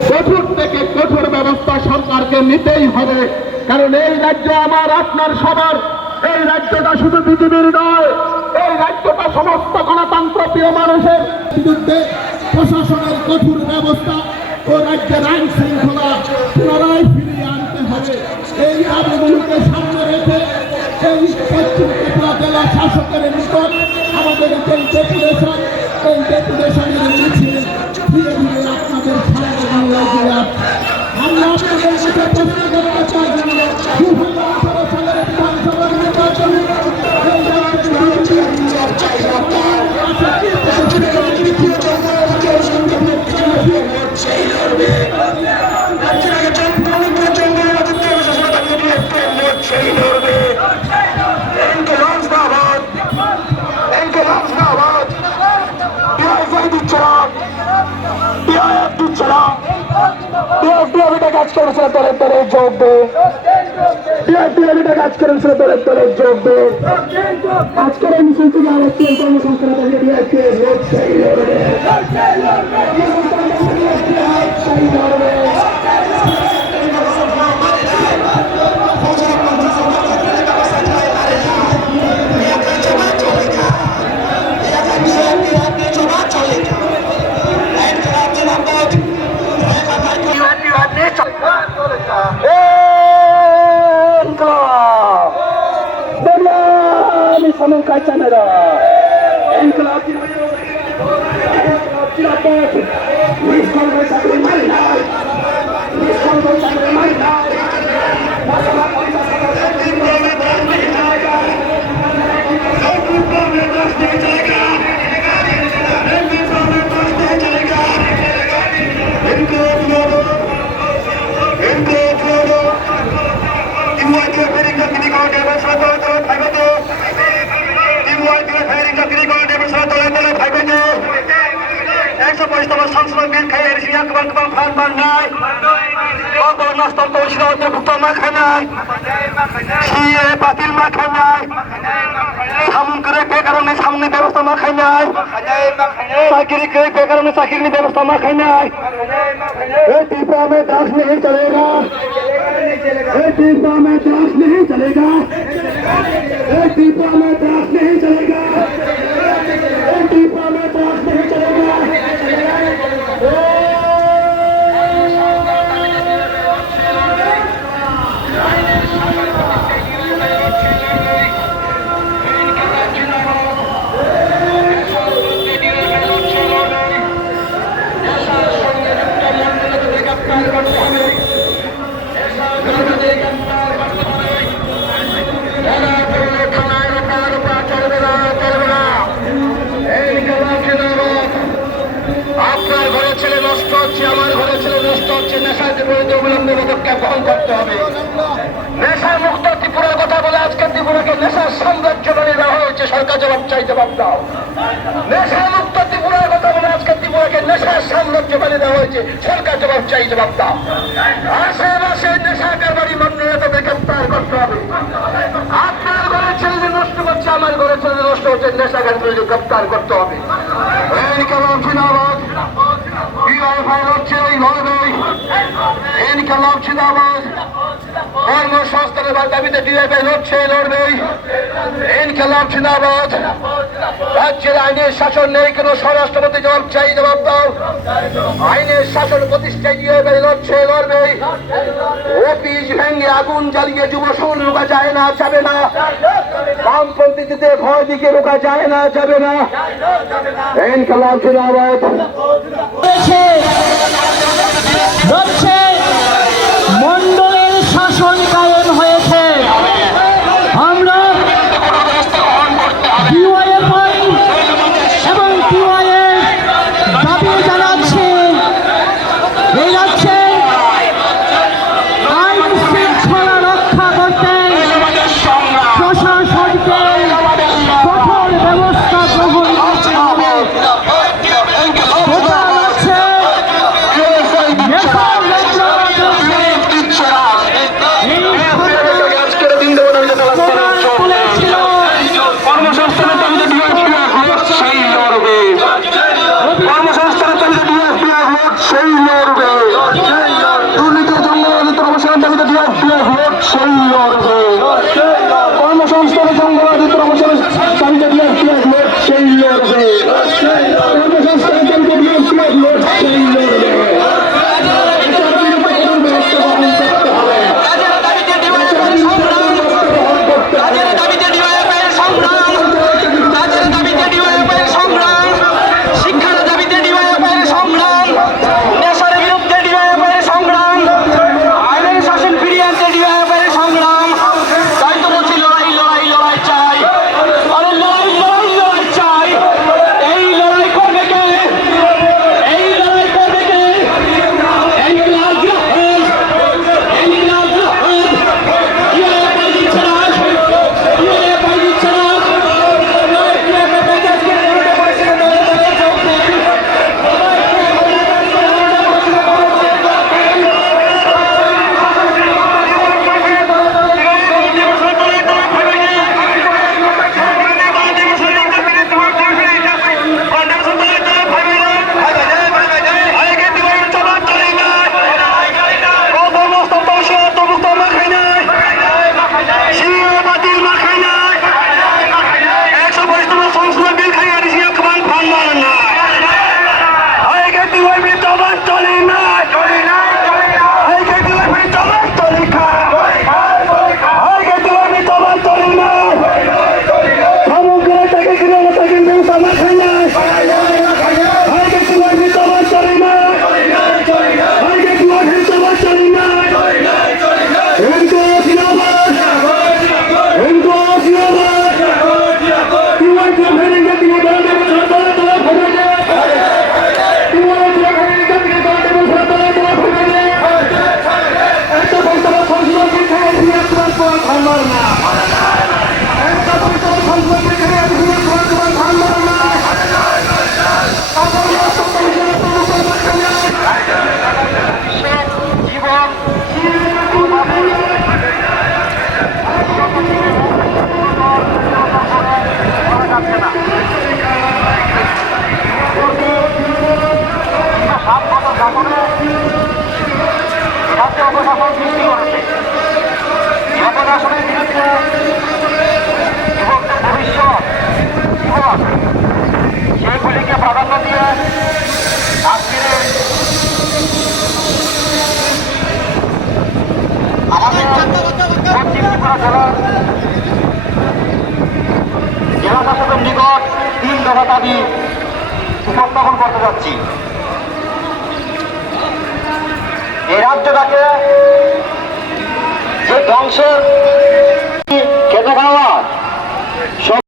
কঠোর থেকে কঠোর ব্যবস্থা সরকারকে নিতেই হবে। কারণ এই রাজ্য আমার আপনার সবার। এই রাজ্যটা শুধু বিজেপির নয়, এই রাজ্যটা সমস্ত গণতন্ত্র প্রিয় মানুষের। বিরুদ্ধে প্রশাসনের কঠোর ব্যবস্থা ও রাজ্যের আইন শৃঙ্খলা পুনরায় ফিরিয়ে আনতে হবে। এই দাবিগুলোকে সামনে রেখে এই পশ্চিম ত্রিপুরা জেলা শাসকের নিকট আমাদের যে ডেপুটেশন, এই ডেপুটেশনের কাজ করেছিল দলের দলে যোগ দে কাজ করেছিল দলের দলে যোগ দে আজকের এই মিছিল থেকে আবার তিন কর্মসংস্থান ভোট সেই লড়বে samung kaca merah. Inkılap Cilapat. Miskol bersatu mainai. Miskol bersatu mainai. Masalah kualitas একশো Pierwsza Państwowa Samsung Wielka Jerzy, jak Bank Bank Pan Pan Naj, Ogo nastąpą środek, kto ma kanaj, Sije Patil ma kanaj, Samun Kry Pekarony, Samun Białosta ma kanaj, Sakiri Kry Pekarony, Sakiri Białosta ma kanaj, टीपा में दास नहीं चलेगा टीपा में दास नहीं चलेगा टीपा में दास नहीं चलेगा আপনার ঘরে দেওয়া হয়েছে, সরকার জবাব চাই জবাব দাও নেশা মুক্ত ত্রিপুরার কথা বলে আজকে নেশার সাম্রাজ্য বানিয়ে দেওয়া হয়েছে, সরকার জবাব চাই জবাব দাও আশেপাশে নেশা কারবারি কারবারি গ্রেপ্তার করতে হবে। এই কালাম জিন্দাবাদ। ডিওয়াইফাই হচ্ছে এই লড়বে এই কালাম আইনের শাসন নেই চাই শাসন আগুন জ্বালিয়ে যুব রোকা যায় না, যাবে না। বামপন্থীতে ভয় দিকে রোকা যায় না যাবে না। ইনকালাম জিন্দাবাদ মন্ডলের শাসন শাসকের নিকট তিন দফা দাবি উপস্থাপন করতে যাচ্ছি। এই রাজ্যটাকে যে ধ্বংসের